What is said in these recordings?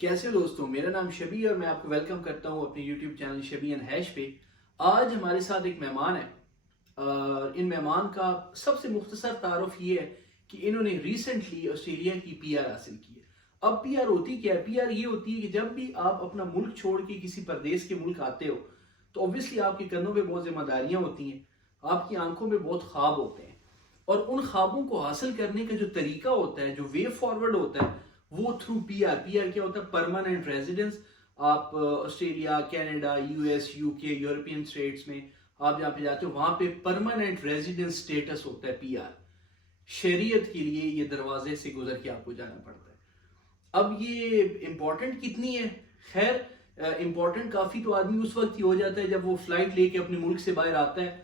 کیسے ہو دوستوں؟ میرا نام شبی اور میں آپ کو ویلکم کرتا ہوں اپنے یوٹیوب چینل شبی اینڈ ہیش پہ۔ آج ہمارے ساتھ ایک مہمان ہے اور ان مہمان کا سب سے مختصر تعارف یہ ہے کہ انہوں نے ریسنٹلی آسٹریلیا کی پی آر حاصل کی ہے۔ اب پی آر ہوتی کیا ہے؟ پی آر یہ ہوتی ہے کہ جب بھی آپ اپنا ملک چھوڑ کے کسی پردیس کے ملک آتے ہو تو اوبویسلی آپ کے کندھوں پہ بہت ذمہ داریاں ہوتی ہیں، آپ کی آنکھوں میں بہت خواب ہوتے ہیں، اور ان خوابوں کو حاصل کرنے کا جو طریقہ ہوتا ہے، جو وے فارورڈ ہوتا ہے، وہ through P R. P R کیا ہوتا ہے؟ Permanent residence. آپ Australia, Canada, U S, U K, European states میں آپ جہاں پہ جاتے ہو وہاں پہ پرماننٹ ریزیڈنس اسٹیٹس ہوتا ہے پی آر۔ شہریت کے لیے یہ دروازے سے گزر کے آپ کو جانا پڑتا ہے۔ اب یہ امپورٹنٹ کتنی ہے؟ خیر امپورٹنٹ کافی تو آدمی اس وقت ہی ہو جاتا ہے جب وہ فلائٹ لے کے اپنے ملک سے باہر آتا ہے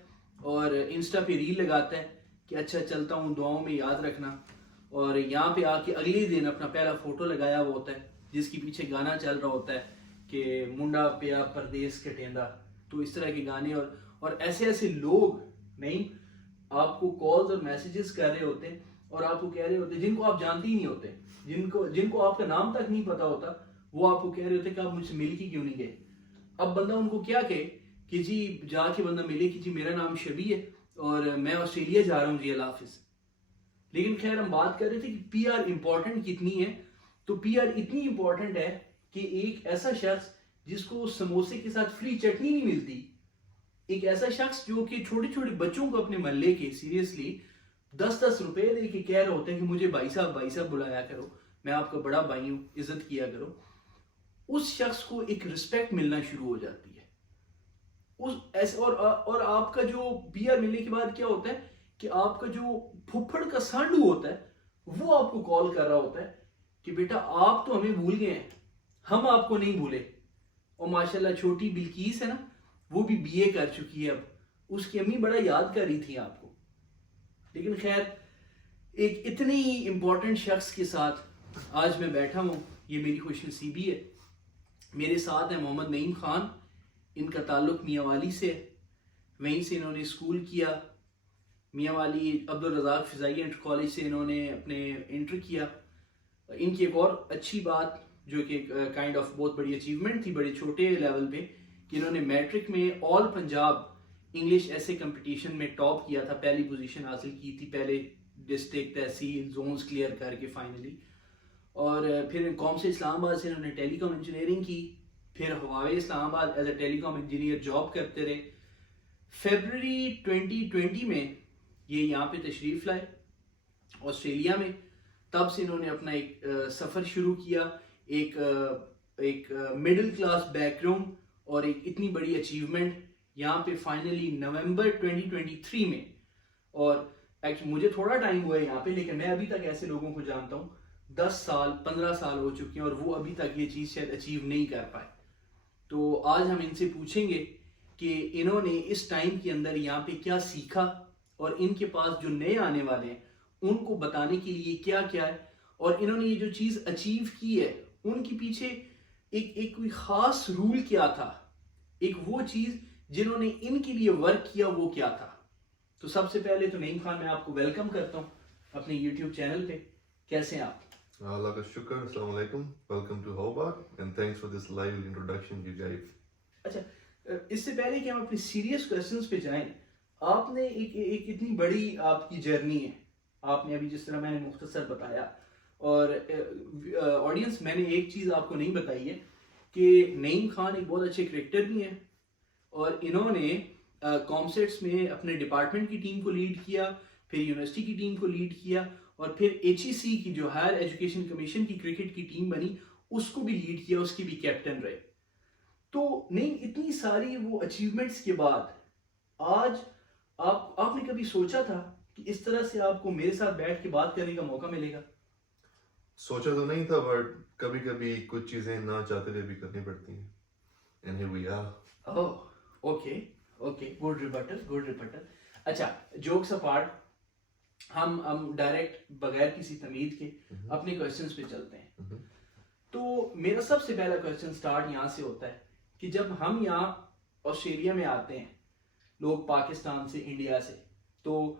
اور انسٹا پہ ریل لگاتا ہے کہ اچھا چلتا ہوں، دعاؤں میں یاد رکھنا، اور یہاں پہ آ کے اگلے دن اپنا پہلا فوٹو لگایا ہوا ہوتا ہے جس کے پیچھے گانا چل رہا ہوتا ہے کہ منڈا پیا پردیس کے ٹیندا، تو اس طرح کے گانے، اور ایسے لوگ نہیں آپ کو کالز اور میسیجز کر رہے ہوتے ہیں اور آپ کو کہہ رہے ہوتے ہیں جن کو آپ جانتے ہی نہیں ہوتے، جن کو آپ کا نام تک نہیں پتا ہوتا، وہ آپ کو کہہ رہے ہوتے کہ آپ مجھ سے مل کے کیوں نہیں گئے۔ اب بندہ ان کو کیا کہے کہ جی جا کے بندہ ملے کہ جی میرا نام شبی ہے اور میں آسٹریلیا جا رہا ہوں، جی اللہ حافظ۔ لیکن خیر ہم بات کر رہے تھے کہ پی آر امپورٹنٹ کتنی ہے، تو پی آر اتنی امپورٹنٹ ہے کہ ایک ایسا شخص جس کو سموسے کے ساتھ فری چٹنی نہیں ملتی، ایک ایسا شخص جو کہ چھوٹے چھوٹے بچوں کو اپنے محلے کے سیریسلی 10-10 روپے دے کے کہہ رہے ہوتے ہیں کہ مجھے بھائی صاحب بلایا کرو، میں آپ کا بڑا بھائی ہوں، عزت کیا کرو، اس شخص کو ایک رسپیکٹ ملنا شروع ہو جاتی ہے۔ اور آپ کا جو پی آر ملنے کے بعد کیا ہوتا ہے کہ آپ کا جو پھپھڑ کا سانڈو ہوتا ہے وہ آپ کو کال کر رہا ہوتا ہے کہ بیٹا آپ تو ہمیں بھول گئے ہیں، ہم آپ کو نہیں بھولے۔ اور ماشاءاللہ چھوٹی بلقیس ہے نا، وہ بھی بی اے کر چکی ہے، اب اس کی امی بڑا یاد کر رہی تھی آپ کو۔ لیکن خیر ایک اتنی امپورٹنٹ شخص کے ساتھ آج میں بیٹھا ہوں، یہ میری خوش نصیبی ہے۔ میرے ساتھ ہیں محمد نعیم خان، ان کا تعلق میاں والی سے، وہیں سے انہوں نے اسکول کیا، میاں والی عبدالرزاق فضائی انٹر کالج سے انہوں نے اپنے انٹر کیا۔ ان کی ایک اور اچھی بات جو کہ کائنڈ آف بہت بڑی اچیومنٹ تھی بڑے چھوٹے لیول پہ، کہ انہوں نے میٹرک میں آل پنجاب انگلش ایسے کمپٹیشن میں ٹاپ کیا تھا، پہلی پوزیشن حاصل کی تھی، پہلے ڈسٹرکٹ تحصیل زونز کلیئر کر کے فائنلی۔ اور پھر قوم سے اسلام آباد سے انہوں نے ٹیلی کام انجینئرنگ کی، پھر ہوائے Islamabad as a telecom engineer job کرتے رہے۔ فیبرری 2020 میں یہ یہاں پہ تشریف لائے آسٹریلیا میں، تب سے انہوں نے اپنا ایک سفر شروع کیا، ایک مڈل کلاس بیک گراؤنڈ اور ایک اتنی بڑی اچیومنٹ یہاں پہ فائنلی نومبر 2023 میں۔ اور مجھے تھوڑا ٹائم ہوا ہے یہاں پہ، لیکن میں ابھی تک ایسے لوگوں کو جانتا ہوں 10 سال 15 سال ہو چکے ہیں اور وہ ابھی تک یہ چیز شاید اچیو نہیں کر پائے۔ تو آج ہم ان سے پوچھیں گے کہ انہوں نے اس ٹائم کے اندر یہاں پہ کیا سیکھا، اور ان کے پاس جو نئے آنے والے ہیں ان کو بتانے کے لیے کیا کیا ہے، اور انہوں نے یہ جو چیز اچیو کی ہے ان کے پیچھے ایک کوئی خاص رول کیا تھا، ایک وہ چیز جنہوں نے ان کے لیے ورک کیا وہ کیا تھا۔ تو سب سے پہلے تو نعیم خان میں آپ کو ویلکم کرتا ہوں اپنے یوٹیوب چینل پہ، کیسے ہیں آپ؟ اللہ کا شکر، السلام علیکم، welcome to Hobart and thanks for this live introduction you gave. اچھا اس سے پہلے کہ ہم اپنے سیریس کوسچنز پہ جائیں، آپ نے ایک اتنی بڑی آپ کی جرنی ہے، آپ نے ابھی جس طرح میں نے مختصر بتایا، اور آڈینس میں نے ایک چیز آپ کو نہیں بتائی ہے کہ نعیم خان ایک بہت اچھے کرکٹر بھی ہیں، اور انہوں نے کامسیٹس میں اپنے ڈپارٹمنٹ کی ٹیم کو لیڈ کیا، پھر یونیورسٹی کی ٹیم کو لیڈ کیا، اور پھر ایچ ای سی کی جو ہائر ایجوکیشن کمیشن کی کرکٹ کی ٹیم بنی اس کو بھی لیڈ کیا، اس کی بھی کیپٹن رہے۔ تو نہیں اتنی ساری وہ اچیومنٹس کے بعد آج آپ نے کبھی سوچا تھا کہ اس طرح سے آپ کو میرے ساتھ بیٹھ کے بات کرنے کا موقع ملے گا؟ سوچا تو نہیں تھا، بٹ کبھی کبھی کچھ چیزیں نہ چاہتے ہوئے بھی کرنی پڑتی ہیں، and here we are. Okay good rebuttal. اچھا جوکس اپارٹ، ہم ڈائریکٹ بغیر کسی تمہید کے اپنے کوسچنز پہ چلتے ہیں۔ تو میرا سب سے پہلا کوسچن سٹارٹ یہاں سے ہوتا ہے کہ جب ہم یہاں آسٹریلیا میں آتے ہیں، لوگ پاکستان سے، انڈیا سے، تو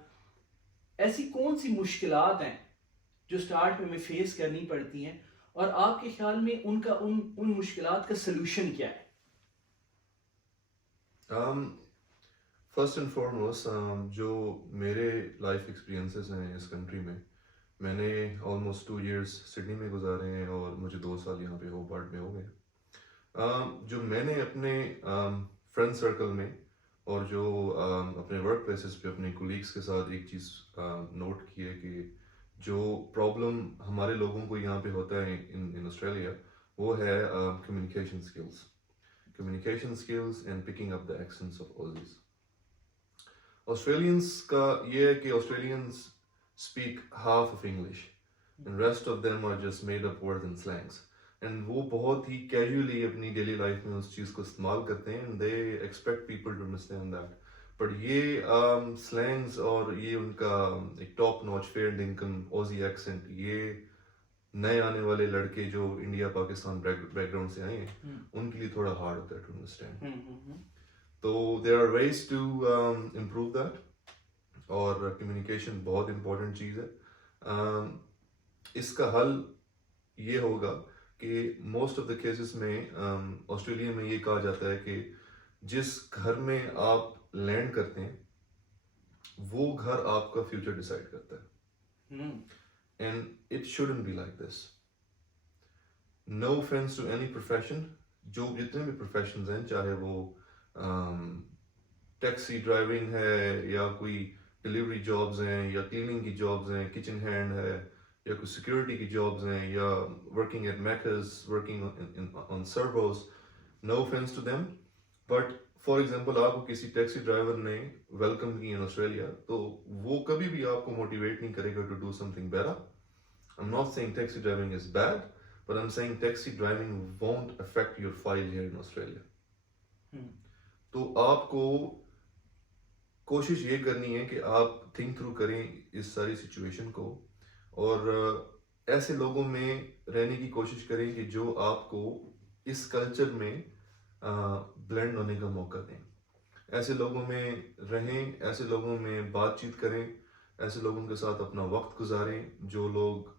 ایسی کون سی مشکلات ہیں جو سٹارٹ میں ہمیں فیس کرنی پڑتی ہیں، اور آپ کے خیال میں ان کا ان مشکلات کا سلوشن کیا ہے؟ فرسٹ اینڈ فارموسٹ جو میرے لائف ایکسپیرینسز ہیں اس کنٹری میں نے آلموسٹ 2 ایئرس سڈنی میں گزارے ہیں اور مجھے 2 سال یہاں پہ ہوبارٹ میں ہو گئے. جو میں نے اپنے فرینڈ سرکل میں اور جو اپنے ورک پلیسز پہ اپنے کولیگس کے ساتھ ایک چیز نوٹ کی ہے کہ جو پرابلم ہمارے لوگوں کو یہاں پہ ہوتا ہے ان آسٹریلیا وہ ہے communication skills and picking up the accents of Aussies. Australians کا یہ ہے کہ Australians speak half of English and rest of them are just made up words and slangs, and وہ بہت ہی کیجولی اپنی ڈیلی لائف میں اس چیز کو استعمال کرتے ہیں and they expect people to understand that. But یہ سلینگس اور یہ ان کا ایک top notch fair dinkum Aussie accent, یہ نئے آنے والے لڑکے جو انڈیا پاکستان بیک گراؤنڈ سے آئے ہیں ان کے لیے تھوڑا ہارڈ ہوتا ہے ٹو انڈرسٹینڈ. تو there are ways to improve that, اور کمیونیکیشن بہت امپورٹنٹ چیز ہے. اس کا حل یہ ہوگا کہ موسٹ آف دا کیسز میں آسٹریلیا میں یہ کہا جاتا ہے کہ جس گھر میں آپ لینڈ کرتے ہیں وہ گھر آپ کا فیوچر ڈیسائیڈ کرتا ہے. And it shouldn't be like this. No offense to any profession, جو جتنے بھی پروفیشنز ہیں, چاہے وہ ٹیکسی ڈرائیونگ ہے یا کوئی ڈلیوری جابز ہیں یا کلیننگ کی جابز ہیں, کچن ہینڈ ہے یا کوئی سیکورٹی کی جابز ہیں یا working at makers, working on servers, no offense to them. But for example آپ کو کسی ٹیکسی ڈرائیور نے ویلکم کی ان آسٹریلیا تو وہ کبھی بھی آپ کو موٹیویٹ نہیں کرے گا to do something better. I'm not saying taxi driving is bad, but I'm saying taxi driving won't affect your file here in Australia. تو آپ کو کوشش یہ کرنی ہے کہ آپ تھنک تھرو کریں اس ساری سچویشن کو, اور ایسے لوگوں میں رہنے کی کوشش کریں کہ جو آپ کو اس کلچر میں بلینڈ ہونے کا موقع دیں. ایسے لوگوں میں رہیں, ایسے لوگوں میں بات چیت کریں, ایسے لوگوں کے ساتھ اپنا وقت گزاریں جو لوگ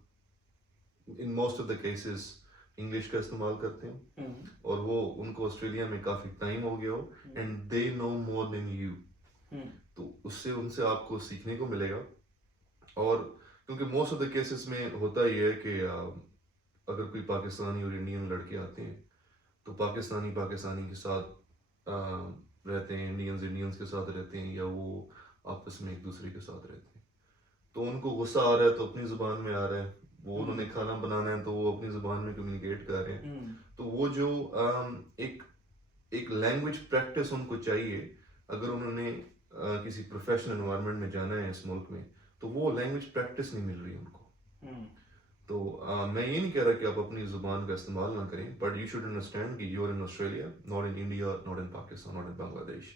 in most of the cases English کا استعمال کرتے ہیں اور وہ ان کو آسٹریلیا میں کافی ٹائم ہو گیا ہو, and they know more then you. تو اس سے ان سے آپ کو سیکھنے کو ملے گا. اور کیونکہ موسٹ آف دا کیسز میں ہوتا یہ ہے کہ اگر کوئی پاکستانی اور انڈین لڑکے آتے ہیں تو پاکستانی کے ساتھ رہتے ہیں, انڈینز کے ساتھ رہتے ہیں, یا وہ آپس میں ایک دوسرے کے ساتھ رہتے ہیں. تو ان کو غصہ آ رہا ہے تو اپنی زبان میں آ رہا ہے, وہ انہوں نے کھانا بنانا ہے تو وہ اپنی زبان میں کمیونیکیٹ کر رہے ہیں. تو وہ جو ایک لینگویج پریکٹس ان کو چاہیے اگر انہوں نے کسی پروفیشنل انوائرمنٹ میں جانا ہے اس ملک میں, تو وہ لینگویج پریکٹس نہیں مل رہی ان کو. تو میں یہ نہیں کہہ رہا کہ آپ اپنی زبان کا استعمال نہ کریں, بٹ یو شوڈ انڈرسٹینڈ کہ you are in Australia, not in India, not in Pakistan, not in Bangladesh.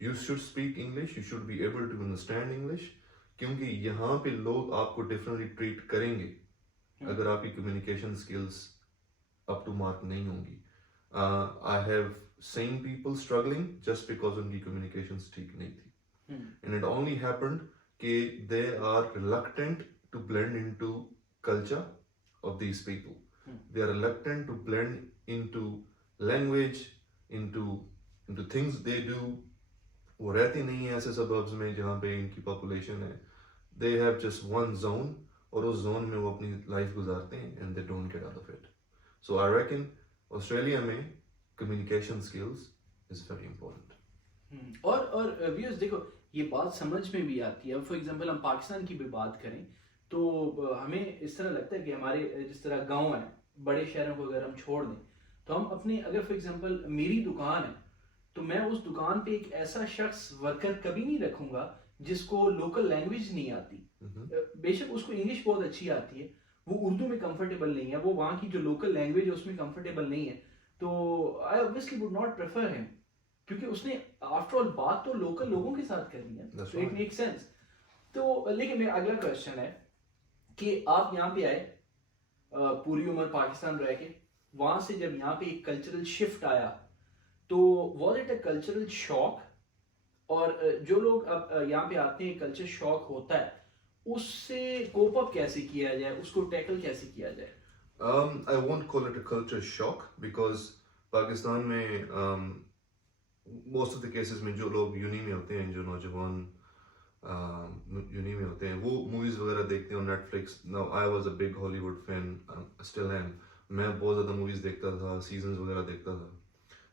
You should speak English, you should be able to understand English, کیونکہ یہاں پہ لوگ آپ کو ڈفرینٹلی ٹریٹ کریں گے اگر آپ کی communication skills up to mark نہیں ہوں گی. I have seen people struggling just because ان کی کمیونیکیشنس ٹھیک نہیں تھی, اینڈ اٹ اونلی ہیپنڈ کہ they are reluctant to blend in to culture of these people. They are reluctant to blend into language, into things they do. وہ رہتے نہیں ہیں ایسے suburbs میں جہاں پہ ان کی population ہے. They have just one zone, اور اس zone میں وہ اپنی life گزارتے ہیں and they don't get out of it. So I reckon Australia میں communication skills is very important. اور ویوز دیکھو یہ بات سمجھ میں بھی آتی ہے. فار ایگزامپل ہم پاکستان کی بھی بات کریں تو ہمیں اس طرح لگتا ہے کہ ہمارے جس طرح گاؤں ہیں, بڑے شہروں کو اگر ہم چھوڑ دیں تو ہم اپنے, اگر فار ایگزامپل میری دکان ہے تو میں اس دکان پہ ایک ایسا شخص ورکر کبھی نہیں رکھوں گا جس کو لوکل لینگویج نہیں آتی. بے شک اس کو انگلش بہت اچھی آتی ہے, وہ اردو میں کمفرٹیبل نہیں ہے, وہ وہاں کی جو لوکل لینگویج ہے اس میں کمفرٹیبل نہیں ہے, تو آئی obviously would not prefer him, کیونکہ اس نے آفٹر آل بات تو لوکل لوگوں کے ساتھ کرنی ہے, so it makes sense. تو لیکن میرا اگلا کوشچن ہے کہ آپ یہاں پہ آئے, پوری عمر پاکستان رہ کے, وہاں سے جب یہاں پہ ایک کلچرل شفٹ آیا تو was it a cultural shock, اور جو لوگ اب یہاں پہ آتے ہیں کلچر شاک ہوتا ہے اس سے کوپ اپ کیسے کیا جائے, اس کو ٹیکل کیسے کیا جائے؟ I won't call it a culture shock because Pakistan میں موسٹ آف دا کیسز میں جو لوگ یونی میں ہوتے ہیں، جو نوجوان یونی میں ہوتے ہیں، وہ موویز وغیرہ دیکھتے ہیں Netflix. Now I was a big Hollywood fan, still am. میں بہت زیادہ موویز دیکھتا تھا، سیزنز وغیرہ دیکھتا تھا.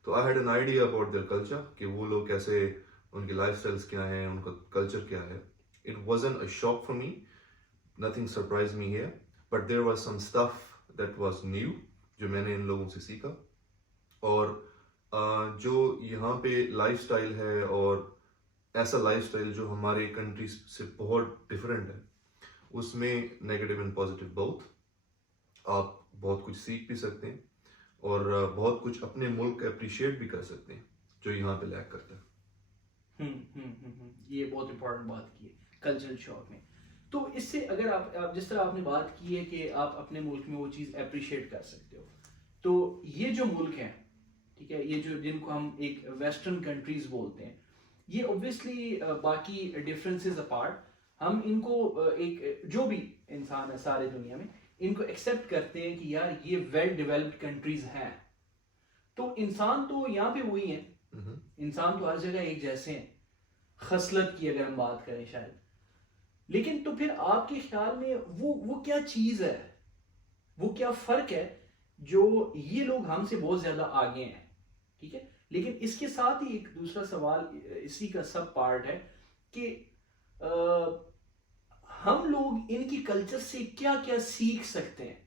تو I had an idea about their culture, کہ وہ لوگ کیسے، ان کی لائف اسٹائلس کیا ہیں، ان کا کلچر کیا ہے. It wasn't a shock for me, nothing surprised me here, but there was some stuff that was new جو میں نے ان لوگوں سے سیکھا. اور جو یہاں پہ لائف سٹائل ہے، اور ایسا لائف سٹائل جو ہمارے کنٹری سے بہت ڈفرینٹ ہے، اس میں نیگیٹو اینڈ پازیٹیو بہت. آپ بہت کچھ سیکھ بھی سکتے ہیں، اور بہت کچھ اپنے ملک کا اپریشیٹ بھی کر سکتے ہیں جو یہاں پہ لیک کرتا ہے. یہ بہت امپورٹنٹ بات کی ہے کلچرل شاک میں. تو اس سے اگر آپ جس طرح آپ نے بات کی ہے کہ آپ اپنے ملک میں وہ چیز اپریشیٹ کر سکتے ہو، تو یہ جو ملک ہیں، ٹھیک ہے، یہ جو جن کو ہم ایک ویسٹرن کنٹریز بولتے ہیں، یہ اوبویسلی باقی ڈفرینسز اپارٹ ہم ان کو ایک جو بھی انسان ہے سارے دنیا میں ان کو ایکسیپٹ کرتے ہیں کہ یار یہ ویل ڈیولپڈ کنٹریز ہیں. تو انسان تو یہاں پہ وہی ہیں، انسان تو ہر جگہ ایک جیسے ہیں خصلت کی اگر ہم بات کریں شاید. لیکن تو پھر آپ کے خیال میں وہ کیا چیز ہے، وہ کیا فرق ہے جو یہ لوگ ہم سے بہت زیادہ آگے ہیں، ٹھیک ہے. لیکن اس کے ساتھ ہی ایک دوسرا سوال اسی کا سب پارٹ ہے کہ ہم لوگ ان کی کلچر سے کیا کیا سیکھ سکتے ہیں.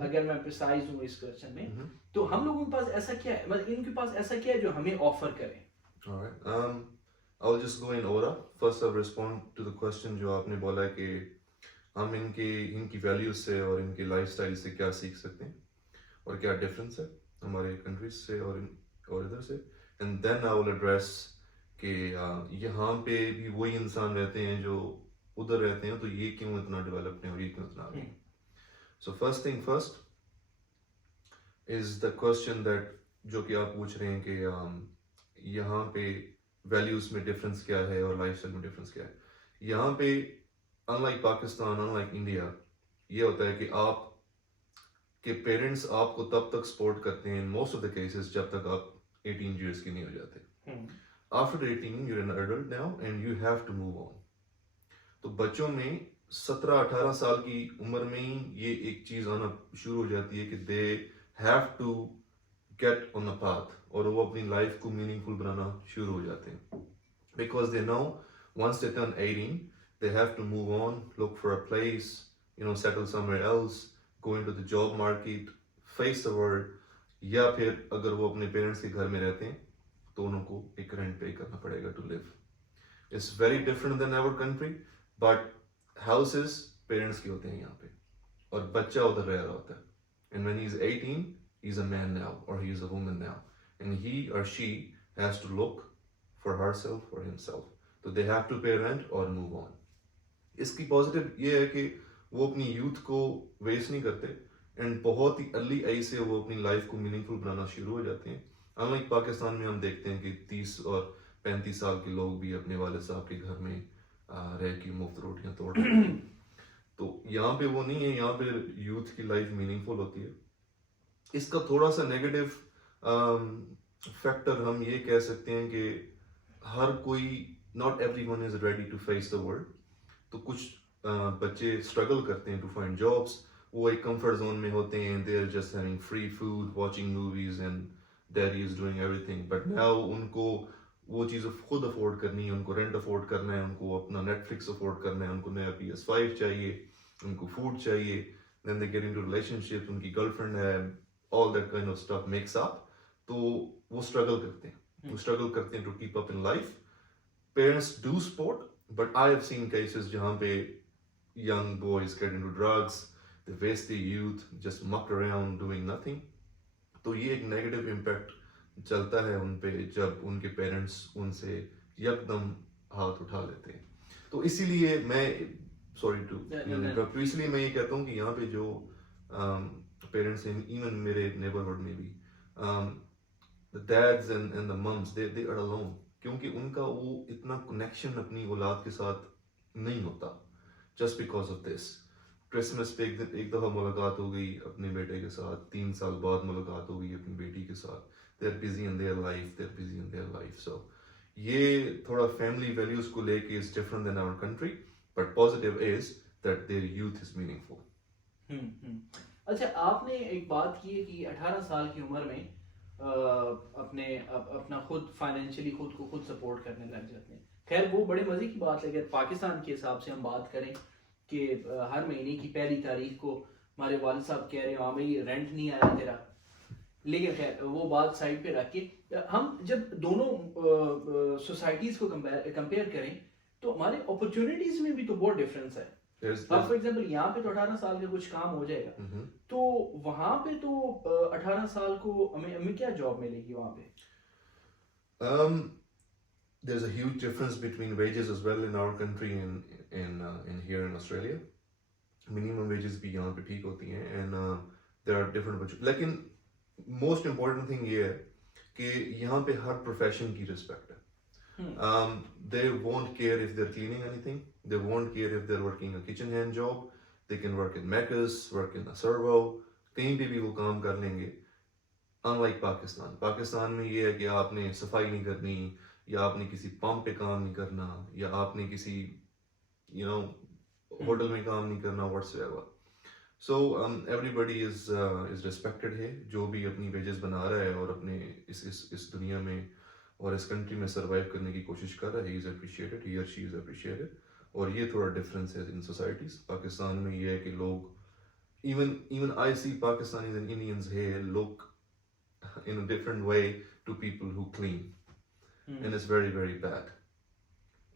اگر میں پریسائز ہوں اس کوشچن میں، تو ہم لوگوں کے پاس ایسا کیا ہے، مطلب ان کے پاس ایسا کیا ہے جو ہمیں آفر کریں. Alright. I'll just go in order. First I'll respond to the question جو آپ نے بولا کہ ہم ان کی ویلیوز سے اور ان کی لائف سٹائل سے کیا سیکھ سکتے ہیں، اور کیا ڈفرینس ہے ہمارے کنٹریز سے اور ادھر سے. And then I will address کہ یہاں پہ بھی وہی انسان رہتے ہیں جو ادھر رہتے ہیں، تو یہ کیوں اتنا ڈیولپڈ ہیں اور یہ کیوں اتنا آگے. So first thing first is the question that جو کہ آپ پوچھ رہے ہیں کہ یہاں پہ ویلیوز میں ڈفرینس کیا ہے اور لائف اسٹائل میں ڈفرینس کیا ہے. یہاں پہ in like Pakistan, in like India, یہ ہوتا ہے کہ آپ کے پیرنٹس آپ کو تب تک سپورٹ کرتے ہیں موسٹ آف دا کیسز جب تک آپ 18 ایئرس کے نہیں ہو جاتے. After 18 you are an adult now and you have to move on. تو بچوں میں 17-18 سال کی عمر میں ہی یہ ایک چیز آنا شروع ہو جاتی ہے کہ they have to get on a path, اور وہ اپنی لائف کو میننگ فل بنانا شروع ہو جاتے ہیں. Because they know once they turn 18 they have to move on, look for a place, settle somewhere else, go into the job market, face the world. یا پھر اگر وہ اپنے پیرنٹس کے گھر میں رہتے ہیں تو ان کو ایک رینٹ پے کرنا پڑے گا to live. It's very different than our country, but houses parents کے ہوتے ہیں یہاں پہ، اور بچہ ادھر رہ رہا ہوتا ہے. And when he's 18, he's a man now, or he's a woman now, and he or she has to look for herself or himself. So they have to pay rent or move on. اس کی positive یہ ہے کہ وہ اپنی youth کو waste نہیں کرتے، and بہت ہی ارلی ایج سے وہ اپنی لائف کو میننگ فل بنانا شروع ہو جاتے ہیں. ان لائک پاکستان میں ہم دیکھتے ہیں کہ 30 اور 35 سال کے لوگ بھی اپنے والد صاحب کے گھر میں رہ کے مفت روٹیاں توڑ رہے ہیں. تو یہاں پہ وہ نہیں ہے، یہاں پہ یوتھ کی لائف میننگ فل ہوتی ہے. اس کا تھوڑا سا نیگیٹو فیکٹر ہم یہ کہہ سکتے ہیں کہ ہر کوئی، not everyone is ready to face the world. تو کچھ بچے اسٹرگل کرتے ہیں ٹو فائنڈ جابس، وہ ایک کمفرٹ زون میں ہوتے ہیں، they are just having free food, watching movies and daddy is doing everything. But now ان کو وہ چیز خود افورڈ کرنی ہے، ان کو رینٹ افورڈ کرنا ہے، ان کو اپنا نیٹ فلکس افورڈ کرنا ہے، ان کو نیا PS5 چاہیے، ان کو فوڈ چاہیے. Then they get into relationship, ان کی گرل فرینڈ ہے، all that kind of stuff makes up. تو وہ اسٹرگل کرتے ہیں to keep up in life. Parents do support, but I have seen cases جہاں پہ young boys get into drugs, they waste their youth, just muck around doing nothing. تو یہ ایک negative impact چلتا ہے ان پہ جب ان کے پیرنٹس ان سے یکدم ہاتھ اٹھا لیتے ہیں. تو اسی لیے میں اس لیے میں یہ کہتا ہوں کہ یہاں پہ جو پیرنٹس ہیں، ایون میرے نیبرہڈ میں بھی the dads and the moms, they are alone, کیونکہ ان کا وہ اتنا کنیکشن اپنی اولاد کے ساتھ نہیں ہوتا. Just because of this Christmas پہ ایک دفعہ ملاقات ہو گئی اپنے بیٹے کے ساتھ, 3 سال بعد ملاقات ہو گئی اپنی بیٹی کے ساتھ. They are busy in their life, so یہ تھوڑا فیملی ویلیوز کو لے کے is different than our country, but positive is that their youth is meaningful. اچھا, آپ نے ایک بات کی ہے کہ 18 سال کی عمر میں اپنا خود فائنینشلی خود کو خود سپورٹ کرنے لگ جاتے ہیں. خیر وہ بڑے مزے کی بات ہے. اگر پاکستان کے حساب سے ہم بات کریں کہ ہر مہینے کی پہلی تاریخ کو ہمارے والد صاحب کہہ رہے ہیں ہاں بھائی رینٹ نہیں آیا تیرا, لیکن خیر وہ بات سائڈ پہ رکھ کے ہم جب دونوں سوسائٹیز کو کمپیئر کریں تو ہمارے اپرچونیٹیز میں بھی تو بہت ڈفرینس ہے. فار ایگزامپل یہاں پہ تو 18 سال کا کچھ کام ہو جائے گا, تو وہاں پہ تو 18 سال کو ہمیں کیا جاب ملے گی وہاں پہ؟ There's a huge difference between wages as well in our country and here in Australia. Minimum wages بھی یہاں پہ ٹھیک ہوتی ہیں and there are different, لیکن most important thing یہ ہے کہ یہاں پہ ہر profession کی respect ہے. They won't care if they're cleaning anything, they won't care if they're working a kitchen hand job, they can work in Macca's, work in a servo, کہیں پہ بھی وہ کام کر لیں گے. unlike پاکستان میں یہ ہے کہ آپ نے صفائی نہیں کرنی, یا آپ نے کسی پمپ پہ کام نہیں کرنا, یا آپ نے کسی ہوٹل میں کام نہیں کرنا, whatsoever. So everybody is respected ہے, جو بھی اپنی ویجز بنا رہا ہے اور اپنے اس دنیا میں اور اس کنٹری میں سروائیو کرنے کی کوشش کر رہا ہے, he is appreciated, he or she is appreciated. اور یہ تھوڑا ڈفرینس ہے ان سوسائٹیز. پاکستان میں یہ ہے کہ لوگ even I see Pakistanis and Indians here look in a different way to people who clean. And it's very very bad.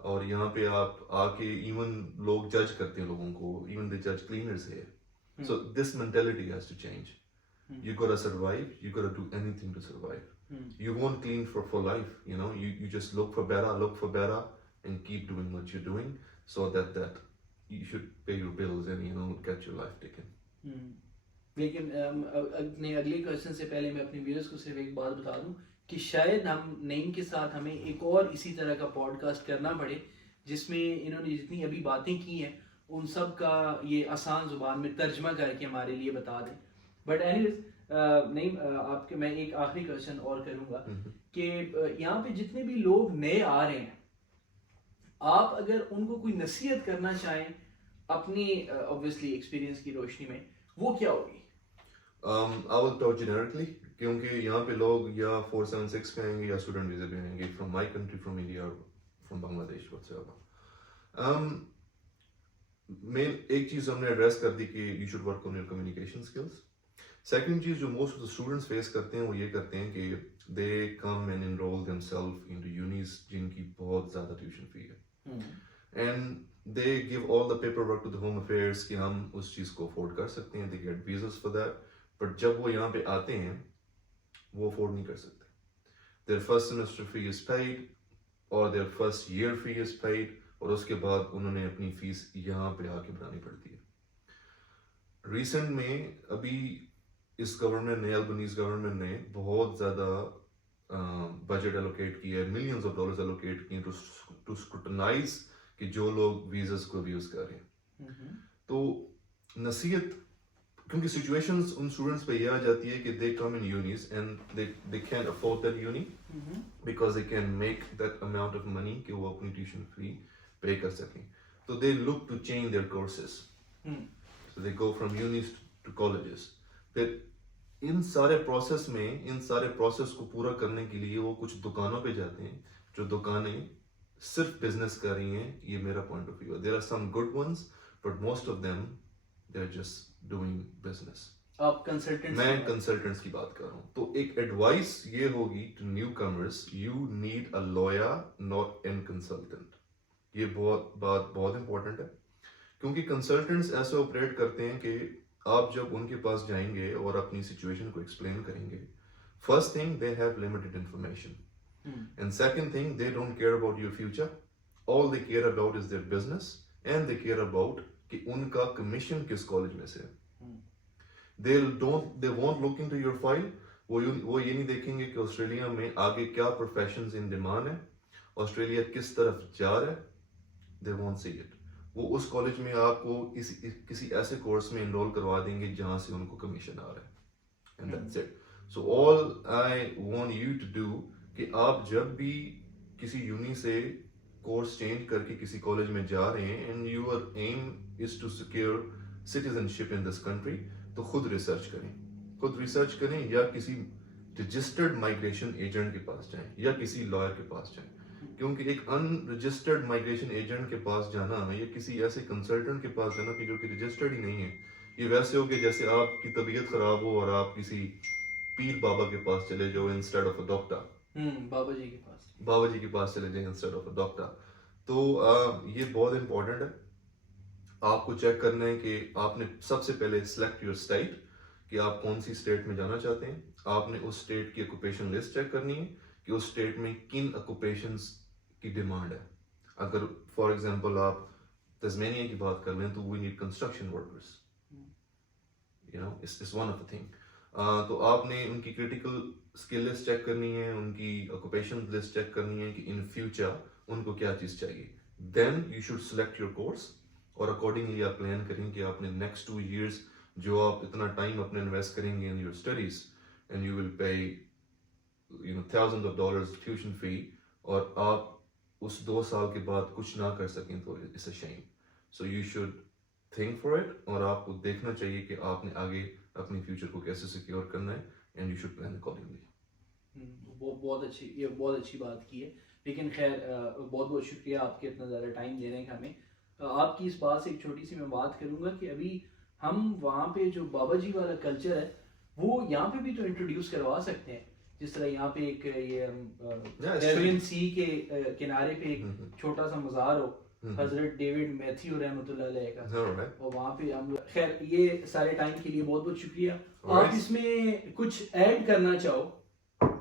اور یہاں پہ آپ آ کے ایون لوگ جج کرتے ہیں لوگوں کو, even they judge cleaners here. So this mentality has to change. You gotta survive, you gotta do anything to survive. You won't clean for life, you just look for better and keep doing what you're doing so that you should pay your bills and get your life taken. لیکن اپنے اگلے question سے پہلے میں اپنے viewers کو صرف ایک بات بتا دوں کہ شاید ہم نعیم کے ساتھ ہمیں ایک اور اسی طرح کا پوڈ کاسٹ کرنا پڑے جس میں انہوں نے جتنی ابھی باتیں کی ہیں ان سب کا یہ آسان زبان میں ترجمہ کر کے ہمارے لیے بتا دیں. بٹ اینیویز نعیم, آپ کے میں ایک آخری کوشچن اور کروں گا کہ یہاں پہ جتنے بھی لوگ نئے آ رہے ہیں, آپ اگر ان کو کوئی نصیحت کرنا چاہیں اپنی obviously ایکسپیرینس کی روشنی میں, وہ کیا ہوگی؟ I will talk generically, کیونکہ یہاں پہ لوگ یا 476 پہ آئیں گے یا اسٹوڈنٹ ویزا پہ آئیں گے, from my country, from India or from Bangladesh, whatsoever. مین ایک چیز ہم نے ایڈریس کر دی کہ you should work on your communication skills. Second چیز جو most of the students face کرتے ہیں وہ یہ کرتے ہیں کہ they come and enrol themselves into unis جن کی بہت زیادہ ٹیوشن فی ہے, and they give all the paper work to the home affairs کہ ہم اس چیز کو افورڈ کر سکتے ہیں, they get visas for that, but جب وہ یہاں پہ آتے ہیں وہ افورڈ نہیں کر سکتے. دیئر فرسٹ سیمسٹر فی از پیڈ اور دیئر فرسٹ ایئر فی از پیڈ, اور اس کے بعد انہوں نے اپنی فیس یہاں پہ آ کے بنانی پڑتی ہے. ریسنٹ میں ابھی اس گورنمنٹ نے, البنیز گورنمنٹ نے بہت زیادہ بجٹ الوکیٹ کیا ہے, ملینز آف ڈالرز الوکیٹ کیے ٹو اسکروٹنائز کہ جو لوگ ویزاز کو یوز کر رہے ہیں. تو نصیحت, کیونکہ سچویشنز ان اسٹوڈنٹس پہ یہ آ جاتی ہے کہ they come in unis and they can afford that uni because they can make that amount of money کہ وہ اپنی ٹیوشن فی پے کر سکیں. تو they look to change their courses, so they go from unis to colleges. پھر ان سارے process کو پورا کرنے کے لیے وہ کچھ دکانوں پہ جاتے ہیں جو دکانیں صرف بزنس کر رہی ہیں. یہ میرا پوائنٹ آف ویو ہے. There are some good ones but most of them they are just doing business. آپ کنسلٹنٹ, میں کنسلٹنٹس کی بات کر رہا ہوں. تو ایک ایڈوائس یہ ہوگی ٹو نیو کمرس, you need a lower not an consultant. یہ بہت امپورٹنٹ ہے, کیونکہ کنسلٹنٹس ایسے آپریٹ کرتے ہیں کہ آپ جب ان کے پاس جائیں گے اور اپنی سچویشن کو ایکسپلین کریں گے, first thing they have limited information, and second thing they don't care about your future. All they care about is their business and they care about کہ ان کا کمیشن کس کالج میں سے. They won't look into your file. وہ یہ نہیں دیکھیں گے کہ آسٹریلیا میں آگے کیا پروفیشنز ان ڈیمانڈ ہے, آسٹریلیا کس طرف جا رہا ہے. They won't see it. وہ اس کالج میں آپ کو کسی ایسے کورس میں انرول کروا دیں گے جہاں سے ان کو کمیشن آ رہا ہے. And that's it. So all I want you to do کہ آپ جب بھی کسی یونی سے کورس چینج کر کے کسی کالج میں جا رہے ہیں and your aim is to secure citizenship in this country, تو خود ریسرچ کریں یا کسی رجسٹرڈ مائگریشن ایجنٹ کے پاس جائیں یا کسی لائر کے پاس جائیں. کیونکہ ایک ان رجسٹرڈ مائگریشن ایجنٹ کے پاس جانا یا کسی ایسے کنسلٹنٹ کے پاس جانا کہ جو کہ رجسٹرڈ ہی نہیں ہے, یہ ویسے ہو کہ جیسے آپ کی طبیعت خراب ہو اور آپ کسی پیر بابا کے پاس چلے جاؤ انسٹیڈ آف اے ڈاکٹر, بابا جی کے پاس چلے جائیں انسٹیڈ آف اے ڈاکٹر. تو یہ بہت امپورٹنٹ ہے. آپ کو چیک کرنا ہے کہ آپ نے سب سے پہلے سلیکٹ یور اسٹیٹ, کہ آپ کون سی اسٹیٹ میں جانا چاہتے ہیں. آپ نے اس اسٹیٹ کی آکوپیشن لسٹ چیک کرنی ہے کہ اس اسٹیٹ میں کن آکوپیشنس کی ڈیمانڈ ہے. اگر فار ایگزامپل آپ تزمینیا کی بات کر لیں تو we need construction workers, you know it's one of the thing. تو آپ نے ان کی کریٹیکل اسکل لسٹ چیک کرنی ہے, ان کی آکوپیشن لسٹ چیک کرنی ہے کہ ان فیوچر ان کو کیا چیز چاہیے. Then you should select your course, اور اکارڈنگلی آپ پلان کریں کہ آپ نے نیکسٹ 2 years جو آپ اتنا ٹائم اپنے انویسٹ کریں گے in your studies and you will pay thousands of dollars tuition fee, اور آپ اس 2 سال کے بعد کچھ نہ کر سکیں تو it's a shame. So you should think for it, اور آپ کو دیکھنا چاہیے کہ آپ نے آگے اپنے فیوچر کو کیسے سیکیور کرنا ہے, and you should plan accordingly. بہت اچھی بات کی ہے. لیکن خیر بہت بہت شکریہ آپ کے اتنا زیادہ ٹائم دینے کا ہمیں. آپ کی اس بات سے ایک چھوٹی سی میں بات کروں گا کہ ابھی ہم وہاں پہ جو بابا جی والا کلچر ہے وہ یہاں پہ بھی تو انٹروڈیوس کروا سکتے ہیں. جس طرح یہاں پہ ایک یہ ایرین سی کے کنارے پہ ایک چھوٹا سا مزار ہو حضرت ڈیوڈ میتھیو رحمۃ اللہ علیہ کا, اور وہاں پہ ہم خیر یہ سارے ٹائم کے لیے بہت بہت شکریہ. آپ اس میں کچھ ایڈ کرنا چاہو,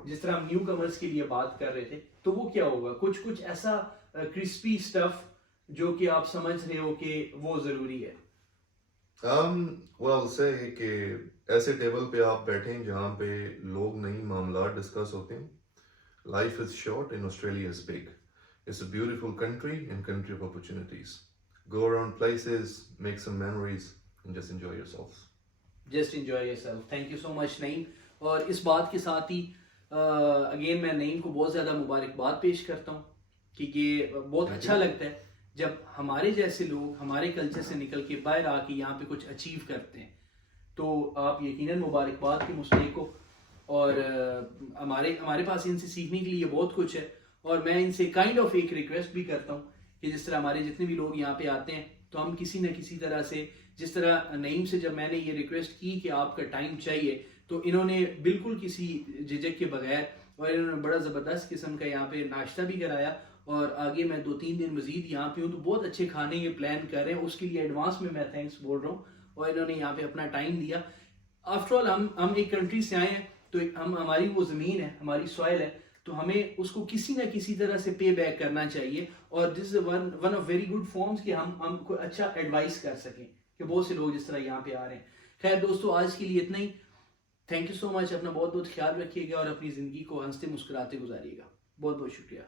جس طرح ہم نیو کمرس کے لیے بات کر رہے تھے, تو وہ کیا ہوگا؟ کچھ ایسا کرسپی اسٹف جو کہ آپ سمجھ رہے ہو کہ وہ ضروری ہے. well say کہ ایسے ٹیبل پہ آپ بیٹھیں جہاں پہ لوگ نئی معاملات ڈسکس ہوتے ہیں. Life is short and Australia is big. It's a beautiful country and country of opportunities. Go around places, make some memories and just enjoy yourselves. Just enjoy yourself. Thank you so much نعیم. اور اس بات کے ساتھ ہی again میں نعیم کو بہت زیادہ مبارکباد پیش کرتا ہوں, کیونکہ بہت اچھا لگتا ہے جب ہمارے جیسے لوگ ہمارے کلچر سے نکل کے باہر آ کے یہاں پہ کچھ اچیو کرتے ہیں. تو آپ یقیناً مبارکباد کے مستحق ہو, اور ہمارے پاس ان سے سیکھنے کے لیے بہت کچھ ہے. اور میں ان سے کائنڈ آف ایک ریکویسٹ بھی کرتا ہوں کہ جس طرح ہمارے جتنے بھی لوگ یہاں پہ آتے ہیں تو ہم کسی نہ کسی طرح سے, جس طرح نعیم سے جب میں نے یہ ریکویسٹ کی کہ آپ کا ٹائم چاہیے, تو انہوں نے بالکل کسی جھجک کے بغیر, اور انہوں نے بڑا زبردست قسم کا یہاں پہ ناشتہ بھی کرایا, اور آگے میں 2-3 دن مزید یہاں پہ ہوں تو بہت اچھے کھانے کے پلان کر رہے ہیں. اس کے لیے ایڈوانس میں تھینکس بول رہا ہوں, اور انہوں نے یہاں پہ اپنا ٹائم دیا. آفٹر آل ہم ایک کنٹری سے آئے ہیں تو ہماری وہ زمین ہے, ہماری سوائل ہے, تو ہمیں اس کو کسی نہ کسی طرح سے پے بیک کرنا چاہیے. اور this is one of very good forms کہ ہم کو اچھا ایڈوائس کر سکیں, کہ بہت سے لوگ جس طرح یہاں پہ آ رہے ہیں. خیر دوستو, آج کے لیے اتنا ہی. تھینک یو سو مچ. اپنا بہت بہت خیال رکھیے گا اور اپنی زندگی کو ہنستے مسکراتے گزاریے گا. بہت بہت شکریہ.